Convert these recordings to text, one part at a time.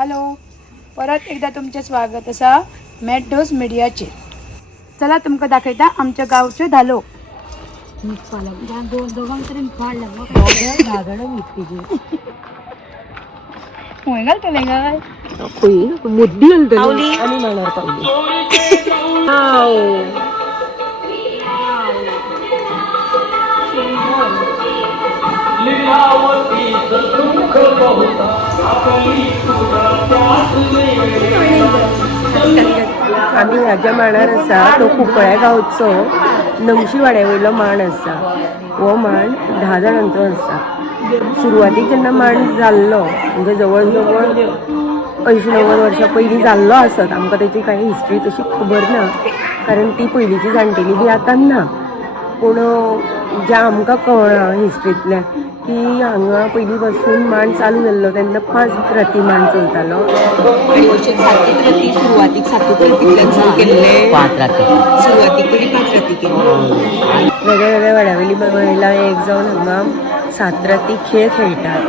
Hello, परत एकदा तुमचे स्वागत असा मॅडोस मिडियाचे. चला तुमका दाखयता आमच्या गावचे धालो. घालतले काय मुद्दी घालतली आणि म्हणणार पावली. आम्ही ह्याच्या मांडार आसा तो कुंकळ्या गांवचो नमशीवाड्या वयलो मांड आसा. हो मांड 10 जाणांचो आसा. सुरवातीक जेन्ना मांड जाल्लो म्हणजे जवळ जवळ 80-90 वर्सां पयलीं जाल्लो आसत. आमकां तेची कांय हिस्ट्री तशी खबर ना, कारण ती पयलींची जाणटेली बी आतां ना. पूण जें आमकां कळ्ळां हिस्ट्रींतल्यान की हांगा पयलीं पासून मांड चालू जाल्लो तेन्ना 5 राती मांड चलतालो. आनी अशें 7 राती सुरवातीक 7 रातींतल्यान सुरू केल्ले. 5 राती सुरवातीक पयलीं 5 राती केल्ले. वेगळ्या वेगळ्या वाड्यावयली महिला एक जावन हांगा 7 राती खेळ खेळटात.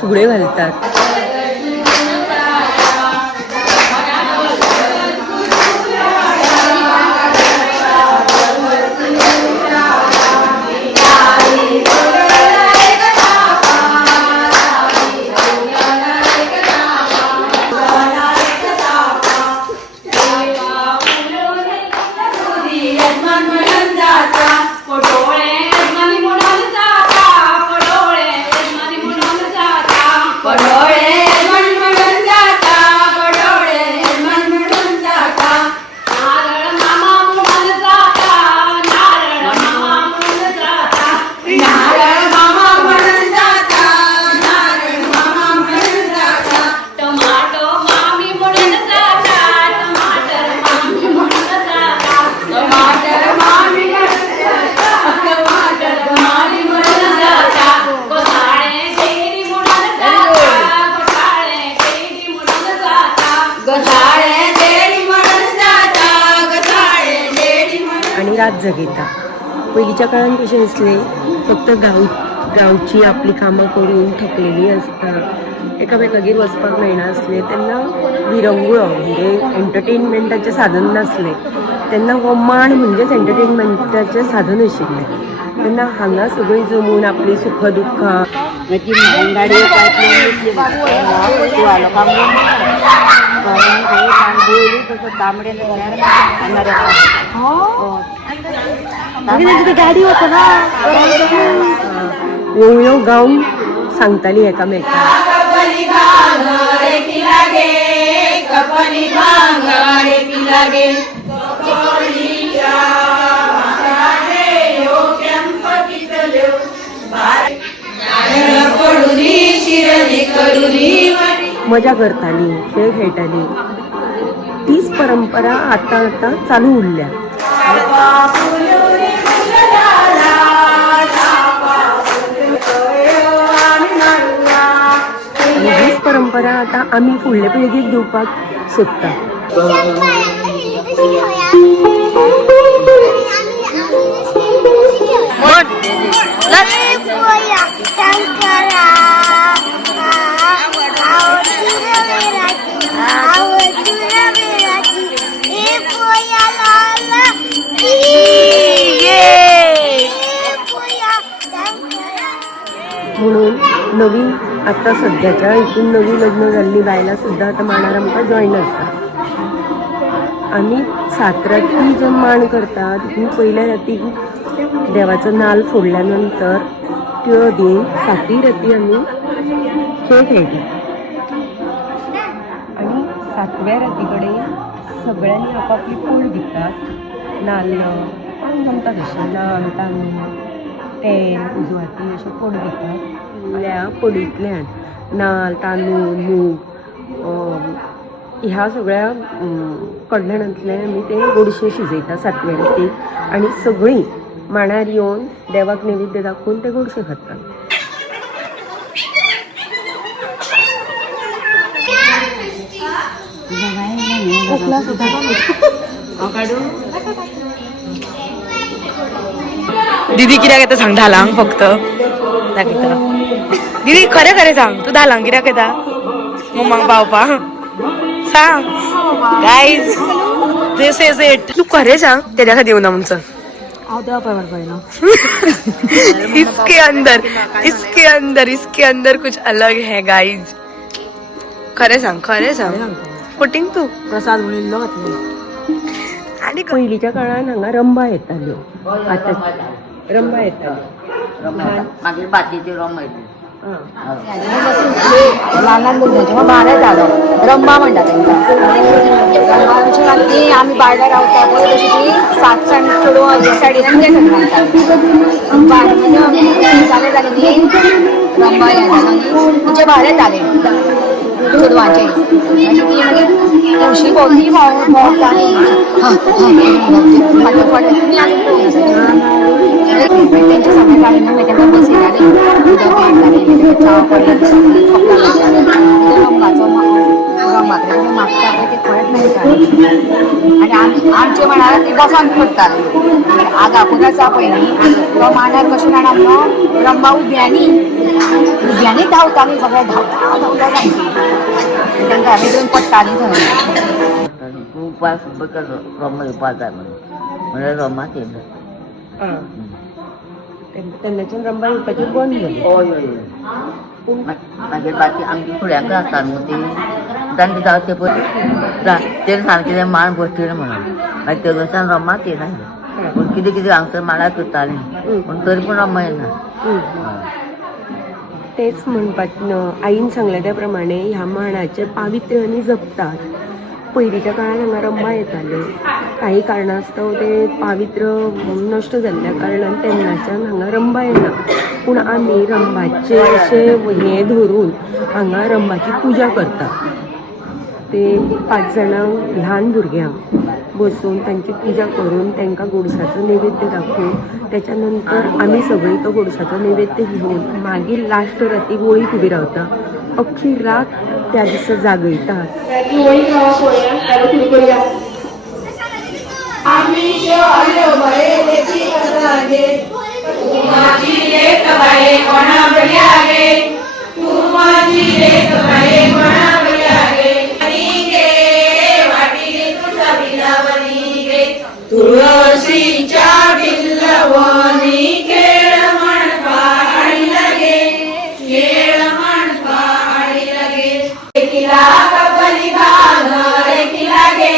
फुगड्यो घालतात. आणि रात जगयता. पयलींच्या काळान कशें आसलें, फक्त गांवची आपली कामां करून थकलेली आसता, एकामेकागेर वचपाक मेळना आसलें तेन्ना विरंगुळो म्हणजे एंटरटेनमेंटाचें साधन नासलें. तेन्ना हो मांड म्हणजेच एंटरटेनमेंटाचें साधन आशिल्लें. तेन्ना हांगा सगळीं जमून आपली सुख दुख्खां गाडी वता ना वळ्यो गावन सांगताली एकामेकांक. मजा करताली, खेळ खेळटाली. तीच परंपरा आता चालू उरल्या. आणि हीच परंपरा आता आम्ही फुडले पिळगेक दिवपाक सोदता. म्हणून नवी आता सध्याच्या हितून नवी लग्न जाल्ली बायलां सुद्दां आता मांडार आमकां जॉयन आसता. आमी 7 राती जो मांड करता तितून पयल्या राती देवाचो नाल्ल फोडल्या नंतर त्यो दिन 7 राती आमी खेळ खेळटा. आणि 7व्या राती कडेन सगळ्यांनी आपापली पोळ दितात. नाल्ल जमता तशें नाल्ल तांदूळ तेल उजवाती अशें पोड दितात. त्या पोडींतल्यान नाल्ल तांदूळ मूग ह्या सगळ्या कडण्यातल्यान आमी ते गोडशे शिजयता 7व्या रातीक. आणि सगळीं मांडार येवन देवाक नैवेद्य दाखोवन ते गोडशे खातात. कोकणा सुद्धा काढू दीदी कित्याक येता सांग धालांक फक्त दाखयता दीदी खरें खरें सांग तू धालांक कित्याक येता मम्माक पावपा सांग गाईज दिस इज इट तू खरें सांग तेज्या खातीर येवना म्हणून इसके अंदर कुछ अलग है गाइज खरे सांग फुटींग तू प्रसाद म्हणिल्लो आणि पयलींच्या काळान हांगा रंबा येताल्यो आतां रंबा येताल्यो मागीर बातयेचेर रंबा येतली ल्हान ल्हान भुरग्यांचे मग बारा जालो रंबा म्हणटा तांकां अशें ती आमी बायला रावता पळय तशी ती 7 साण चेडवां ह्या सायडीन त्या सायडीन रावता जालें जालें न्ही रंबा हें जालो न्ही तिचे भायर येताले चेडवांचे आनी ती मागीर तुळशी भोंवती भोंवताली फाटो फाट तुमी आजून पळोवंक तेंच्या सगळें जालें न्हू मागीर तेंकां बसयतालीं उदक मारतालीं च्या पडलें रंबाचो रंबाक मागता पळय ते खरेंच मेळटालें आनी आमचे म्हळ्यार ती बसोन करतालीं आगापूर आसा पळय न्ही तो मांडार कशें जाणा म्हणून रंबा उब्यांनी धांवतालीं सगळें धांवता धांवता तांकां भितरून पडटालीं थंय तूं उपास रंबा येवपा जाय म्हणल्यार रंबाच येयना तेन्नाच्यान रंबा येवपाची बंद जाली हय मागीर बाकी आमची फुड्यांक आसता न्हू ती जाणटे जावं ते पळय तें सारकें मांड बसतलें म्हणून मागीर तेगसान रंबाच येयना पूण कितें कितें हांगसर मांडार करतालीं पूण तरी पूण रंबा येना तेच म्हणपाक आईन सांगल्या त्या प्रमाणे ह्या मांडाचे पावित्र्य आनी जपतात पयलींच्या काळान हांगा रंबा येताले काही कारणास्तव ते पावित्र्य नश्ट जाल्ल्या कारणान तेन्नाच्यान हांगा रंबा येना पूण आमी रंबाचे अशें हें धरून हांगा रंबाची पुजा करतात ते 5 जाणांक ल्हान भुरग्यांक बसून तांची पुजा करून तांकां गोडसाचो नैवेद्य दाखोवन त्याच्या नंतर आमी सगळीं तो गोडसाचो नैवेद्य घेवन मागीर लास्ट राती होळीक उबी रावता अख्खी रात त्या दिसा जागयतात तुळशीच्या बिल्लवणी खेळ म्हणपा आणि लगे खेळ म्हणपा आणि लगे एकीला कपली भांगर एकीला गे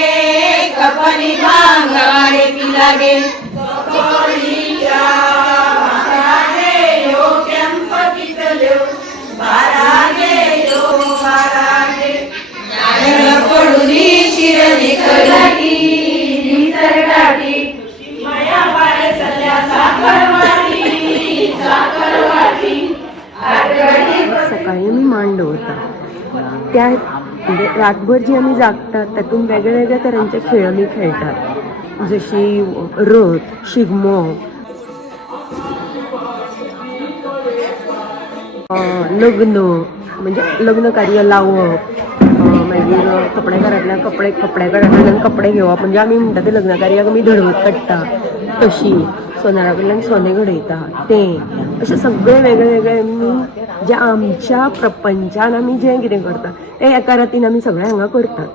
कपली भांगर एकीला गे कपलीच्या बारागे यो केंप कितल्यो बारागे यो बारागे नारळ पडुनी शिरणी कलाटी सकाळी आमी मांड दवरतात त्या म्हणजे रातभर जी आमी जागतात तातूंत वेगळ्या वेगळ्या तरांचे खेळ आमी खेळटात जशी रथ शिगमो लग्न म्हणजे लग्न कार्य लावप मागीर कपड्याकारांतल्यान कपड्याकारांतल्यान कपडे घेवप म्हणजे आमी म्हणटा ते लग्न कार्याक आमी धडवत काडटा तशी सोनारा कडल्यान सोने घडयता तें अशें सगळे वेगळे वेगळे आमी जे आमच्या प्रपंचान आमी जें कितें करता तें एका रातीन आमी सगळें हांगा करतात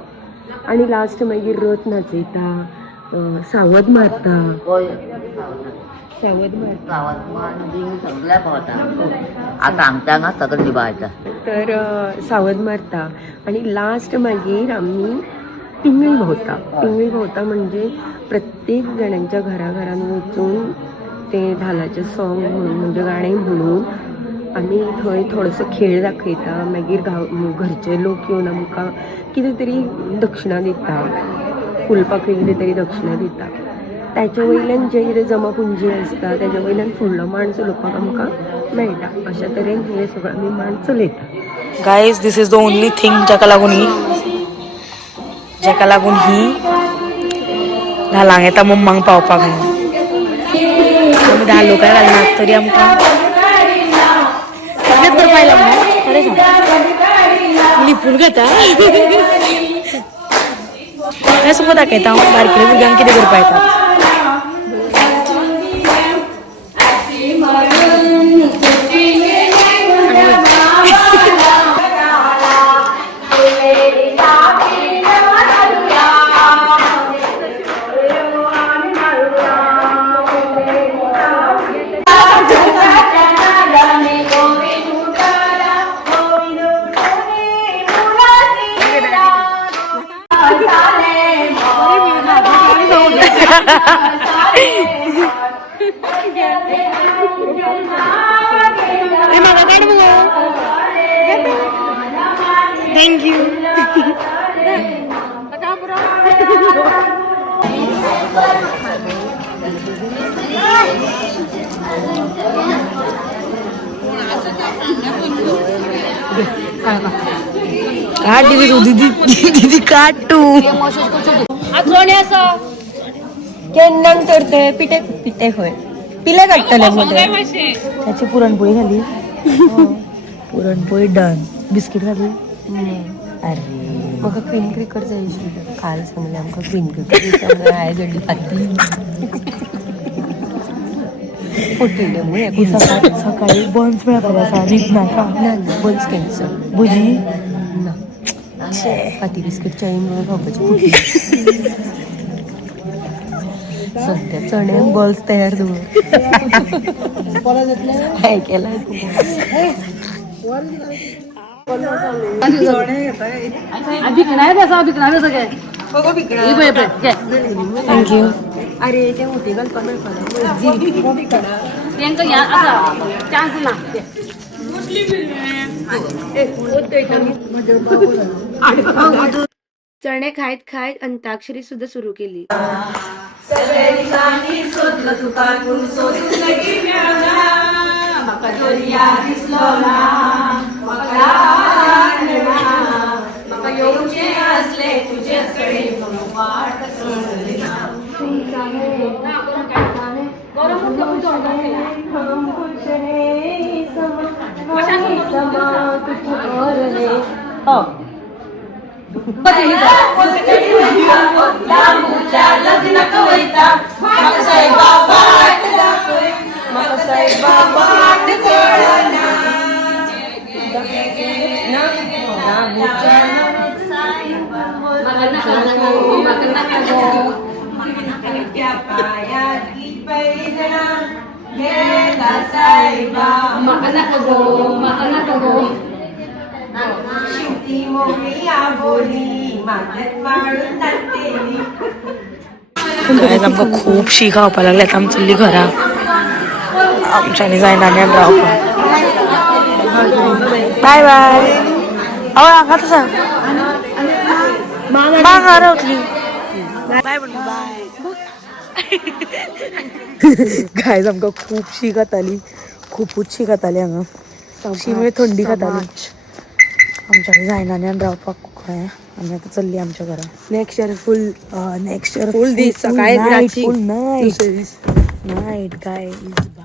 आनी लास्ट मागीर रथ नाचयता सावद मारता सगळ्या पावता आतां आमच्या हांगा सगळें निभायता तर सावद मारता आनी लास्ट मागीर आमी पिंगळी भोंवता म्हणजे प्रत्येक जाणांच्या घराघरान वचून ते धालाचे सॉंग म्हणून म्हणजे गाणें म्हणून आमी थंय थोडोसो खेळ दाखयता मागीर घरचे लोक येवन आमकां कितें तरी दक्षिणा दिता फुलपाखी कितें तरी दक्षिणा दिता त्याच्या वयल्यान जे कितें जमा पुंजी आसता त्याच्या वयल्यान फुडलो मांड चलोवपाक आमकां मेळटा अशा तरेन हे सगळें आमी मांड चलयता guys this is the only thing जाका लागून ही धालांक येता मम्मांक पावपाक आमी धालो काय घालनात तरी आमकां कितेंच करपाक लागना खरें सांग लिपून घेता हें सगळं दाखयता हांव बारकेल्या भुरग्यांक कितें करपा येता काट दिली तू दीदी दीदी काट तू केन्नाक तर ते पिठे पिठे खंय पिले काडटले मध्ये त्याची पुरणपोळी खाली पुरणपोळी डन बिस्किट खाली अरे म्हाका क्रीम क्रिकर जाय आशिल्लो काल सांगलें आमकां क्रीम क्रिकर आयज हाडली फाती पोटिल्यो मुळे सकाळी बन्स मेळपाक आसा रीत नाका ना बन्स कॅन्सल भुजी ना फाती बिस्कीट चाळीन म्हणून खावपाची सध्या चण्यान बॉल्स तयार हाय केला थँक्यू अरे ते मोठी घालपाक चणे खायत खायत अंताक्षरी सुद्धा सुरू केली. गायज आमकां खूबशी खावपाक लागल्यात आमी चल्ली घरा आमच्यांनी जायना आनी रावपाक बाय बाय हय हांगा सांग मांगा रावतली बाय म्हणून बाय गायज आमकां खूबशी खाताली खूबच शी खाताली हांगा शी म्हणजे थंडी खाताली आमच्याकडे जायना आनी रावपाक कळ्ळें आमी आतां चल्ली आमच्या घरा नेक्स्ट इयर फूल दीस सकाळी फूल नायट गायज